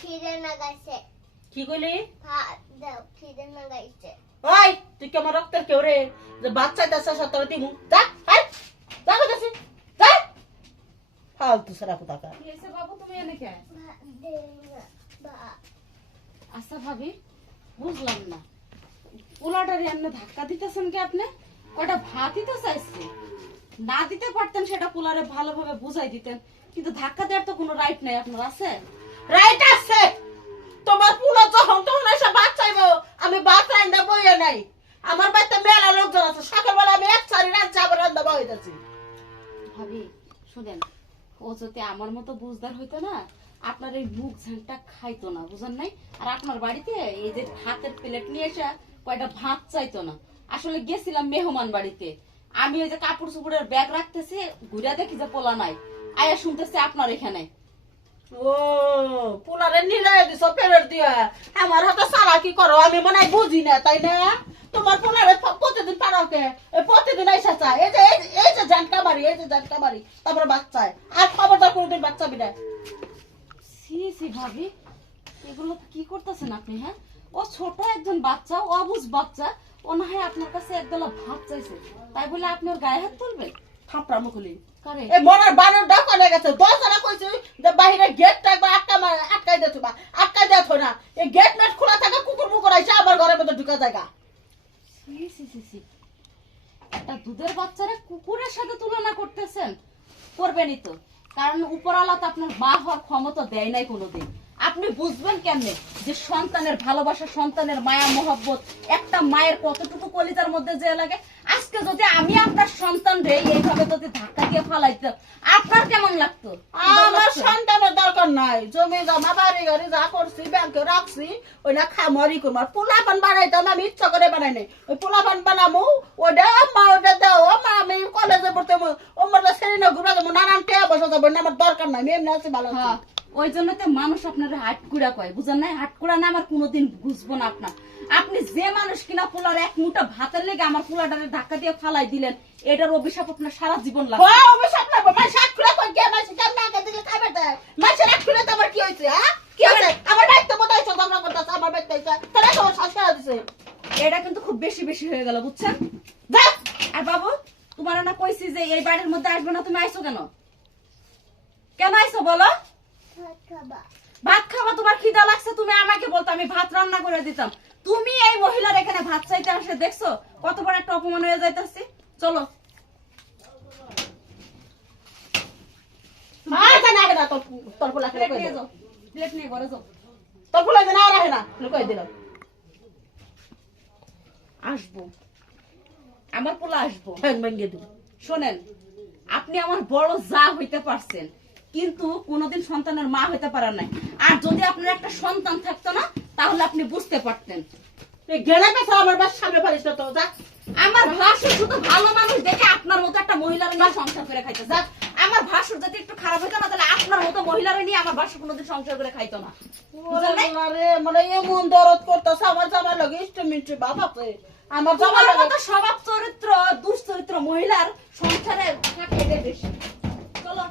খিদে লাগাইছে। কি কইলি? ভাত দাও, খিদে লাগাইছে। ওই তুই কেমন রক্তের কেউ রে যে বাচ্চা দাসা সতরে দিমু যা হাই যা গেছি যা ফালতু সারা কোথাকা। এসে বাবু তুমি এনে কে? ভাত দে না, ভাত। আচ্ছা ভাবি, বুঝলাম না, পোলাটারে এমনি ধাক্কা দিতেছেন কি আপনি? কয়টা ভাতই তো চাইছে, না দিতে পারতেন সেটা পোলারে ভালোভাবে বুঝাই দিতেন, কিন্তু ধাক্কা দেওয়ার তো কোনো রাইট নাই আপনার, আছে? রাইট আছে, তোমার পুরো যখন তখন এসে ভাত চাইবো, আমি ভাত রান্দা বইয়ে নাই। আমার বাড়িতে মেলা লোকজন আছে, সকালবেলা আমি এক চারি রাত যাবো রান্দা বইতেছি। ভাবি শুনেন, ও যদি আমার মতো বুঝদার হইতো না, আপনার এই মুখ ঝাঁটা খাইতো না, বুঝেন নাই? আর আপনার বাড়িতে এই যে ভাতের প্লেট নিয়ে এসে কয়টা ভাত চাইতো না। আসলে গেছিলাম মেহমান বাড়িতে, আমি ওই যে কাপড় চুপড়ের ব্যাগ রাখতেছি, ঘুরে দেখি যে পোলা নাই, আয়া শুনতেছে আপনার এখানে। ও পুলারে নিলে দিছ পেরের দিয়া, আমার হাতে সারা কি করো আমি মনে হয় বুঝি না, তাই না? তোমার পুলারে প্রতিদিন পারাওকে প্রতিদিন আইসা চায়, এই যে জানকা মারি, এই যে জানকা মারি, তারপরে বাচ্চায় আর খবরদার কোনোদিন বাচ্চা বিনা। সি সি ভাবি, এগুলো কি করতেছেন আপনি? হ্যাঁ, ও ছোট একজন বাচ্চা, ও অবুঝ বাচ্চা, ও না হয় আপনার কাছে একদলা ভাত চাইছে, তাই বলে আপনি ওর গায়ে হাত তুলবেন? থাপড়া মুখলি কারে? এই মরার বানর ডাকানে গেছে, দশজনা কইছে যে বাহিরে গেটটা একবার আটকাই দিত বা আটকাই দিত না, এই গেট মেট খোলা থাকে, কুকুর মুকুর আইসা আবার ঘরের মধ্যে ঢুকা জায়গা। সি সি সি সি, একটা দুধের বাচ্চারা কুকুরের সাথে তুলনা করতেছেন? করবেনই তো, কারণ উপরওয়ালা তো আপনার মা হওয়ার ক্ষমতা দেয় নাই কোনোদিন। আপনি বুঝবেন কেমনে যে সন্তানের ভালোবাসা, সন্তানের মায়া মহব্বত একটা মায়ের কতটুকু কলিজার মধ্যে যে লাগে? আজকে যদি আমি আপনার সন্তান রে এইভাবে যদি ধাক্কা দিয়ে ফালাইতাম, আপনার কেমন লাগতো? আমার সন্তানের দরকার নাই, জমি জমা বাড়ি গাড়ি যা করছি ব্যাংকে রাখছি, ওই না খামারি করবো। পোলাপান বানাইতাম আমি ইচ্ছা করে বানাই নাই, ওই পোলাপান বানামু ওটা মা ওটা দাও মা, আমি কলেজে পড়তে ও মতো শ্রেণী না ঘুরে যাবো, নানান টেয়া বসে যাবো, আমার দরকার নাই, আমি এমনি আছি ভালো আছি। হ্যাঁ, ওই জন্য তো মানুষ আপনার হাটকুড়া কয়, বুঝেন নাই? হাটকুড়া না আমার কোনোদিন বুঝবো না আপনার। আপনি যে মানুষ কিনা পোলার এক মুঠা ভাতের লেগে আমার পোলাটারে ধাক্কা দিয়ে ফালাই দিলেন, এটার অভিশাপ আপনার সারা জীবন লাগবে। হ্যাঁ, অভিশাপ লাগবে, মাই শাক খুলে কই গে মাই শাক না কে দিলে খাবে দেয়, মাই শাক খুলে তো আমার কি হইছে? হ্যাঁ কি হইছে? আমার দায়িত্ব বোধহয় ছোট আমরা করতেছ, আমার দায়িত্ব হইছে তারা তো শাসন দিছে। এটা কিন্তু খুব বেশি বেশি হয়ে গেল, বুঝছেন? দেখ আর বাবু, তোমার না কইছি যে এই বাড়ির মধ্যে আসবে না, তুমি আইছো কেন? কেন আইছো বলো? ভাত খাবা। ভাত খাওয়া তোমার খিদা লাগছে, তুমি আমাকে বলতো, আমি ভাত রান্না করে দিতাম। তুমি এই মহিলার এখানে ভাত চাইতে আসে, দেখছো কত বড় একটা অপমান হয়ে যাইতেছে। চলো আর জানা না তো তোর পোলা প্লেট কই নিয়ে দাও, যাও, প্লেট নিয়ে ঘরে যাও। তোর পোলা জানা রাখে না লুকাই দিলাম। আসবো, আমার পোলা আসবো। ঠ্যাং ভেঙে দিল। শোনেন, আপনি আমার বড় যা হইতে পারছেন, কিন্তু কোনোদিন সন্তানের মা হইতে পারেন নাই। আর যদি আপনার একটা সন্তান থাকতো না, তাহলে আপনি বুঝতে পারতেন। এই গেলে পেছা আমার বাস সামনে পারিস না তো, যা। আমার ভাসুর শুধু ভালো মানুষ দেখে আপনার মতো একটা মহিলার নিয়ে সংসার করে খাইতে, যা। আমার ভাসুর যদি একটু খারাপ হইতো না, তাহলে আপনার মতো মহিলার নিয়ে আমার ভাসুর কোনোদিন সংসার করে খাইতো না। বুঝলেন নাই? আরে মানে এমন দরদ করতেছে, আমার জামার লাগে ইস্টমিন্ট্রি বাপ আছে, আমার জামার তোমার লাগে মতো স্বভাব চরিত্র দুশ্চরিত্র মহিলার সংসারে থাকে, এটাই বেশি। চলো।